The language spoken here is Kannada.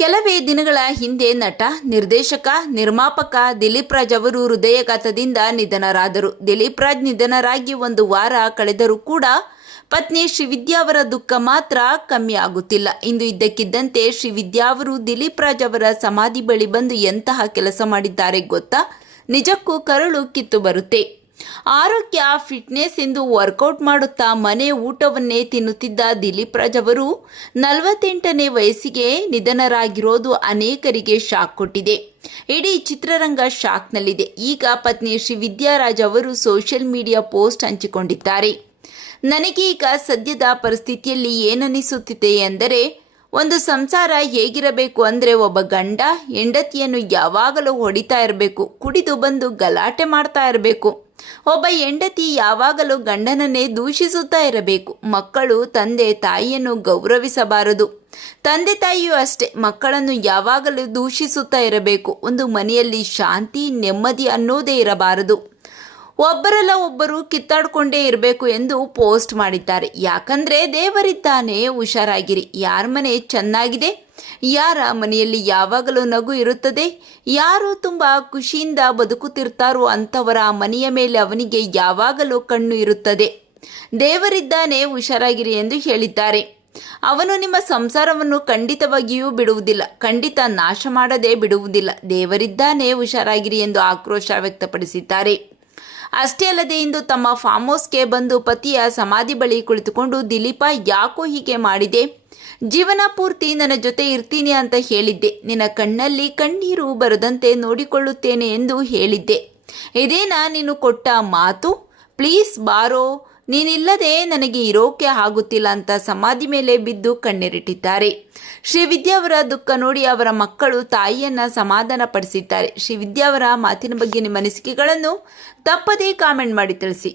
ಕೆಲವೇ ದಿನಗಳ ಹಿಂದೆ ನಟ, ನಿರ್ದೇಶಕ, ನಿರ್ಮಾಪಕ ದಿಲೀಪ್ ರಾಜ್ ಅವರು ಹೃದಯಾಘಾತದಿಂದ ನಿಧನರಾದರು. ದಿಲೀಪ್ ರಾಜ್ ನಿಧನರಾಗಿ ಒಂದು ವಾರ ಕಳೆದರೂ ಕೂಡ ಪತ್ನಿ ಶ್ರೀವಿದ್ಯಾ ಅವರ ದುಃಖ ಮಾತ್ರ ಕಮ್ಮಿ ಆಗುತ್ತಿಲ್ಲ. ಇಂದು ಇದ್ದಕ್ಕಿದ್ದಂತೆ ಶ್ರೀವಿದ್ಯಾ ಅವರು ದಿಲೀಪ್ ರಾಜ್ ಅವರ ಸಮಾಧಿ ಬಳಿ ಬಂದು ಎಂತಹ ಕೆಲಸ ಮಾಡಿದ್ದಾರೆ ಗೊತ್ತಾ? ನಿಜಕ್ಕೂ ಕರುಳು ಕಿತ್ತು ಬರುತ್ತೆ. ಆರೋಗ್ಯ, ಫಿಟ್ನೆಸ್ ಎಂದು ವರ್ಕೌಟ್ ಮಾಡುತ್ತಾ ಮನೆ ಊಟವನ್ನೇ ತಿನ್ನುತ್ತಿದ್ದ ದಿಲೀಪ್ ರಾಜ್ ಅವರು 48ನೇ ವಯಸ್ಸಿಗೆ ನಿಧನರಾಗಿರೋದು ಅನೇಕರಿಗೆ ಶಾಕ್ ಕೊಟ್ಟಿದೆ. ಇಡೀ ಚಿತ್ರರಂಗ ಶಾಕ್ನಲ್ಲಿದೆ. ಈಗ ಪತ್ನಿ ಶ್ರೀವಿದ್ಯಾ ರಾಜ್ ಅವರು ಸೋಷಿಯಲ್ ಮೀಡಿಯಾ ಪೋಸ್ಟ್ ಹಂಚಿಕೊಂಡಿದ್ದಾರೆ. ನನಗೆ ಈಗ ಸದ್ಯದ ಪರಿಸ್ಥಿತಿಯಲ್ಲಿ ಏನನಿಸುತ್ತಿದೆ ಎಂದರೆ, ಒಂದು ಸಂಸಾರ ಹೇಗಿರಬೇಕು ಅಂದರೆ ಒಬ್ಬ ಗಂಡ ಹೆಂಡತಿಯನ್ನು ಯಾವಾಗಲೂ ಹೊಡಿತಾ ಇರಬೇಕು, ಕುಡಿದು ಬಂದು ಗಲಾಟೆ ಮಾಡ್ತಾ ಇರಬೇಕು. ಒಬ್ಬ ಹೆಂಡತಿ ಯಾವಾಗಲೂ ಗಂಡನನ್ನೇ ದೂಷಿಸುತ್ತಾ ಇರಬೇಕು. ಮಕ್ಕಳು ತಂದೆ ತಾಯಿಯನ್ನು ಗೌರವಿಸಬಾರದು. ತಂದೆ ತಾಯಿಯೂ ಅಷ್ಟೇ ಮಕ್ಕಳನ್ನು ಯಾವಾಗಲೂ ದೂಷಿಸುತ್ತಾ ಇರಬೇಕು. ಒಂದು ಮನೆಯಲ್ಲಿ ಶಾಂತಿ, ನೆಮ್ಮದಿ ಅನ್ನೋದೇ ಇರಬಾರದು. ಒಬ್ಬರಲ್ಲ ಒಬ್ಬರು ಕಿತ್ತಾಡ್ಕೊಂಡೇ ಇರಬೇಕು ಎಂದು ಪೋಸ್ಟ್ ಮಾಡಿದ್ದಾರೆ. ಯಾಕಂದರೆ ದೇವರಿದ್ದಾನೆ, ಹುಷಾರಾಗಿರಿ. ಯಾರ ಮನೆ ಚೆನ್ನಾಗಿದೆ, ಯಾರ ಮನೆಯಲ್ಲಿ ಯಾವಾಗಲೂ ನಗು ಇರುತ್ತದೆ, ಯಾರು ತುಂಬ ಖುಷಿಯಿಂದ ಬದುಕುತ್ತಿರ್ತಾರೋ ಅಂಥವರ ಮನೆಯ ಮೇಲೆ ಅವನಿಗೆ ಯಾವಾಗಲೂ ಕಣ್ಣು ಇರುತ್ತದೆ. ದೇವರಿದ್ದಾನೆ, ಹುಷಾರಾಗಿರಿ ಎಂದು ಹೇಳಿದ್ದಾರೆ. ಅವನು ನಿಮ್ಮ ಸಂಸಾರವನ್ನು ಖಂಡಿತವಾಗಿಯೂ ಬಿಡುವುದಿಲ್ಲ, ಖಂಡಿತ ನಾಶ ಮಾಡದೆ ಬಿಡುವುದಿಲ್ಲ. ದೇವರಿದ್ದಾನೆ, ಹುಷಾರಾಗಿರಿ ಎಂದು ಆಕ್ರೋಶ ವ್ಯಕ್ತಪಡಿಸಿದ್ದಾರೆ. ಅಷ್ಟೇ ಅಲ್ಲದೆ ಇಂದು ತಮ್ಮ ಫಾರ್ಮ್ ಹೌಸ್ಗೆ ಬಂದು ಪತಿಯ ಸಮಾಧಿ ಬಳಿ ಕುಳಿತುಕೊಂಡು, ದಿಲೀಪ ಯಾಕೋ ಹೀಗೆ ಮಾಡಿದೆ, ಜೀವನ ಪೂರ್ತಿ ನನ್ನ ಜೊತೆ ಇರ್ತೀನಿ ಅಂತ ಹೇಳಿದ್ದೆ, ನಿನ್ನ ಕಣ್ಣಲ್ಲಿ ಕಣ್ಣೀರು ಬರದಂತೆ ನೋಡಿಕೊಳ್ಳುತ್ತೇನೆ ಎಂದು ಹೇಳಿದ್ದೆ, ಇದೇನಾ ನೀನು ಕೊಟ್ಟ ಮಾತು, ಪ್ಲೀಸ್ ಬಾರೋ, ನೀನಿಲ್ಲದೆ ನನಗೆ ಇರೋಕೆ ಆಗುತ್ತಿಲ್ಲ ಅಂತ ಸಮಾಧಿ ಮೇಲೆ ಬಿದ್ದು ಕಣ್ಣೀರಿಟ್ಟಿದ್ದಾರೆ. ಶ್ರೀವಿದ್ಯಾ ಅವರ ದುಃಖ ನೋಡಿ ಅವರ ಮಕ್ಕಳು ತಾಯಿಯನ್ನ ಸಮಾಧಾನ ಪಡಿಸಿದ್ದಾರೆ. ಶ್ರೀವಿದ್ಯಾ ಅವರ ಮಾತಿನ ಬಗ್ಗೆ ನಿಮ್ಮ ಅನಿಸಿಕೆಗಳನ್ನು ತಪ್ಪದೇ ಕಾಮೆಂಟ್ ಮಾಡಿ ತಿಳಿಸಿ.